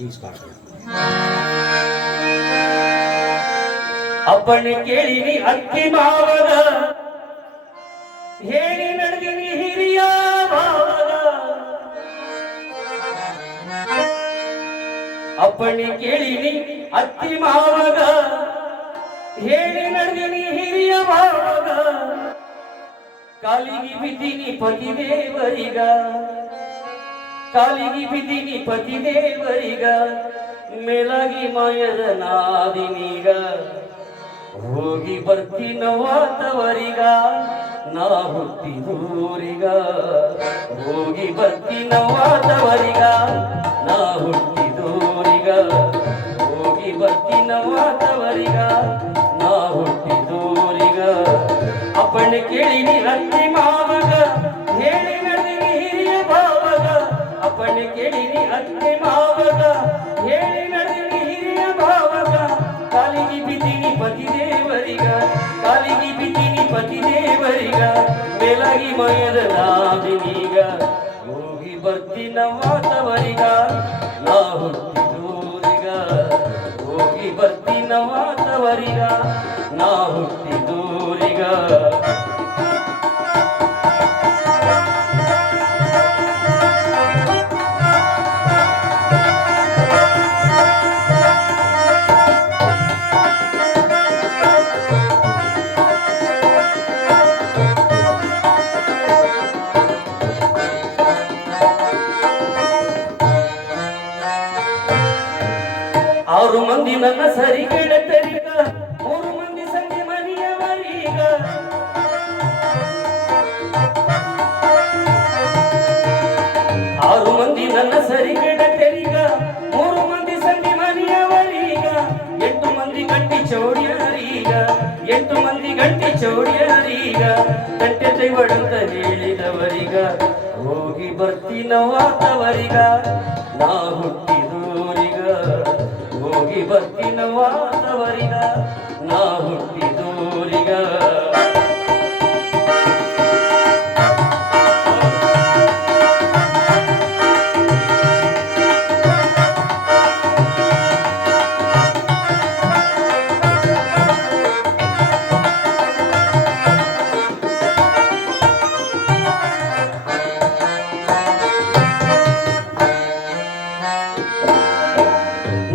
ಈಗ ಸ್ಟಾರ್ಟ್. ಅಪ್ಪಣೆ ಕೇಳಿನಿ ಅಕ್ಕಿ ಮಾವಗ, ಹೇಳಿ ನಡೆದಿನಿ ಹಿರಿಯ ಭಾವಗ. ಅಪ್ಪಣೆ ಕೇಳಿನಿ ಅಕ್ಕಿ ಮಾವಗ, ಹೇಳಿ ನಡೆದಿನಿ ಹಿರಿಯ ಭಾವಗ. ಕಾಲಿಗೆ ಬಿದ್ದೀನಿ ಪತಿದೇವರಿಗ, ಕಾಲಿಗೆ ಬಿದ್ದೀನಿ ಪತಿದೇವರಿಗ. ಮೇಲಾಗಿ ಮಾಯದ ನಾದಿನೀಗ, ಹೋಗಿ ಬರ್ತೀನವಾತವರಿಗ. ನಾ ಹುಟ್ಟಿದೂರಿಗ, ಹೋಗಿ ಬರ್ತೀನವಾತವರಿಗ. ನಾ ಹುಟ್ಟಿದೂರಿಗ, ಹೋಗಿ ಬರ್ತೀನವಾತವರಿಗ. ನಾ ಹುಟ್ಟಿದೂರಿಗ. ಅಪ್ಪಣೆ ಕೇಳಿನಿ ಅತ್ತಿ ಮಾವಗ, ಹೇಳಿ ನಡೆದಿನಿ ಹಿರಿಯ ಭಾವಗ. ಅಪ್ಪಣೆ ಕೇಳಿನಿ ಅತ್ತಿ ಮಾವಗ, ಹೇಳಿ ನಡೆದಿನಿ ಹಿರಿಯ ಭಾವಗ. ಕಾಲಿಗೆ ಬಿದ್ದೀನಿ ಪತಿದೇವರಿಗ, ಕಾಲಿಗೆ ಬಿದ್ದೀನಿ ಪತಿದೇವರಿಗ. ಮೇಲಾಗಿ ಮಯದ ನಾದಿನೀಗ, ಹೋಗಿ ಬರ್ತೀನವಾತವರಿಗ. ನಾ ಹುಟ್ಟಿದೂರಿಗ, ಹೋಗಿ ಬರ್ತೀನವಾತವರಿಗ. ನಾ ಹುಟ್ಟಿದೂರಿಗ. ಆರು ಮಂದಿ ನನ್ನ ಸರಿ ಗೆಳತರಿಗ, ಮೂರು ಮಂದಿ ಸಂಧಿ ಮನೆಯವರೀಗ. ಆರು ಮಂದಿ ನನ್ನ ಸರಿ ಗೆಳತರಿಗ, ಮೂರು ಮಂದಿ ಸಂಧಿ ಮನೆಯವರೀಗ. 8 ಮಂದಿ ಗಂಟಿ ಚೌಡ್ಯರೀಗ, 8 ಮಂದಿ ಗಂಟಿ ಚೌಡ್ಯರೀಗ. ಗಂಟೆ ದೈವಡಂತ ಹೇಳಿದವರಿಗ, ಹೋಗಿ ಬರ್ತೀನವಾತವರಿಗ. ನಾ ಹುಟ್ಟಿದೂರಿಗ, ಹೋಗಿ ಬರ್ತೀನವಾತವರಿಗ. ನಾ ಹುಟ್ಟಿದೂರಿಗ.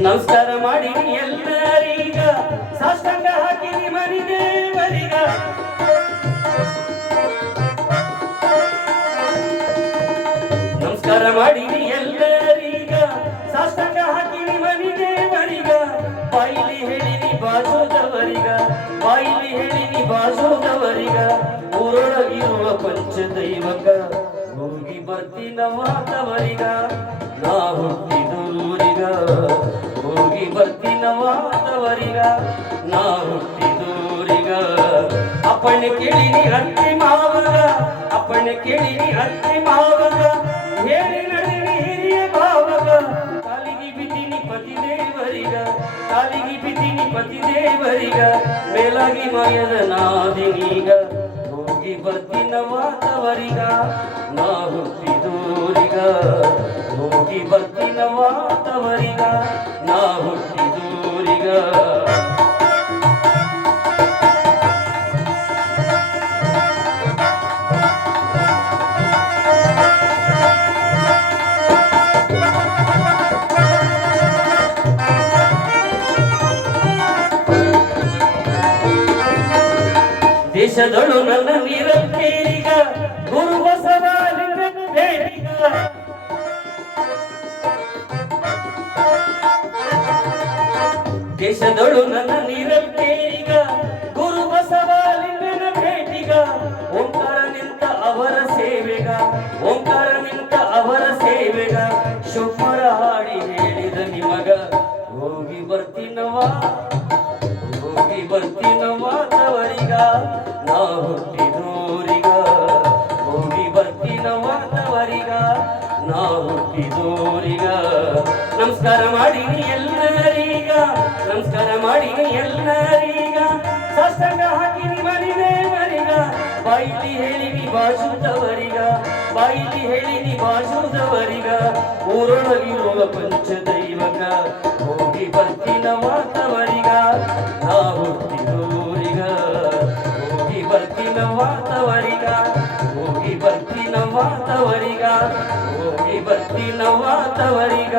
ನಮಸ್ಕಾರ ಮಾಡಿನಿ ಎಲ್ಲರೀಗ, ಸಾಷ್ಟಾಂಗ ಹಾಕಿನಿ ಮರಿದೇವರಿಗ. ನಮಸ್ಕಾರ ಮಾಡಿನಿ ಎಲ್ಲರೀಗ, ಸಾಷ್ಟಾಂಗ ಹಾಕಿನಿ ಮರಿದೇವರಿಗ. ಬಾಯಿಲಿ ಹೇಳಿನಿ ಬಾಜುದವರಿಗ, ಬಾಯಿಲಿ ಹೇಳಿನಿ ಬಾಜುದವರಿಗ. ಊರೊಳಗಿರುವ ಪಂಚದೈವಕ, ಹೋಗಿ ಬರ್ತೀನವಾತವರಿಗ. ನಾ ಹುಟ್ಟಿದೂರಿಗ, ಹೋಗಿ ಬರ್ತೀನವಾತವರಿಗ. ನಾ ಹುಟ್ಟಿದೂರಿಗ. ಅಪ್ಪಣೆ ಕೇಳಿನಿ ಅತ್ತಿ ಮಾವಗ, ಅಪ್ಪಣೆ ಕೇಳಿನಿ ಅತ್ತಿ ಮಾವಗ. ಹೇಳಿ ನಡೆದಿನಿ ಹಿರಿಯ ಭಾವಗ. ಕಾಲಿಗೆ ಬಿದ್ದೀನಿ ಪತಿದೇವರಿಗ, ಕಾಲಿಗೆ ಬಿದ್ದೀನಿ ಪತಿದೇವರಿಗ. ಮೇಲಾಗಿ ಮಾಯದ ನಾದಿನೀಗ, ಹೋಗಿ ಬರ್ತೀನವಾತವರಿಗ. ನಾ ಹುಟ್ಟಿದೂರಿಗ, ಹೋಗಿ ಬರ್ತೀನವಾತವರಿಗ. ನಾ ಹುಟ್ಟಿದೂರಿಗ. ದೇಶದಳು ನನ್ನ ನಿರಂತೇರಿಗ, ಗುರು ಬಸವಲಿಂಗನ ಬೇಡಿಗ. ದೇಶದಳು ನನ್ನ ನಿರಂತೇರಿಗ, ಗುರು ಬಸವಲಿಂಗನ ಭೇಟಿಗ. ಓಂಕಾರ ನಿಂತ ಅವರ ಸೇವೆಗ, ಓಂಕಾರ ನಿಂತ ಅವರ ಸೇವೆಗ. ಶುಭ್ರ ಹಾಡಿ ಹೇಳಿದ ನಿಮಗ, ಹೋಗಿ ಬರ್ತೀನವಾ, ಹೋಗಿ ಬರ್ತೀನವಾತವರಿಗ. ನಾ ಹುಟ್ಟಿದೂರಿಗ, ಹೋಗಿ ಬರ್ತೀನವಾತವರಿಗ. ನಾ ಹುಟ್ಟಿದೂರಿಗ. ನಮಸ್ಕಾರ ಮಾಡಿನಿ ಎಲ್ಲರೀಗ, ನಮಸ್ಕಾರ ಮಾಡಿನಿ ಎಲ್ಲರೀಗ. ಸಾಷ್ಟಾಂಗ ಹಾಕಿನಿ ಮರಿದೇವರಿಗ. ಬಾಯಿಲಿ ಹೇಳಿನಿ ಬಾಯಿಲಿ ಹೇಳಿನಿ ಬಾಜುದವರಿಗ ಊರೊಳಗಿರುವ ಪಂಚದೈವಗ ಹೋಗಿ ಬರ್ತೀನ ವಾತವರಿಗ ನಾ ಹುಟ್ಟಿದೂರಿಗ ಹೋಗಿ ಬರ್ತೀನ ವಾತವರಿಗ ಹೋಗಿ ಬರ್ತೀನ ವಾತವರಿಗ ಹೋಗಿ ಬರ್ತೀನ ವಾತವರಿಗ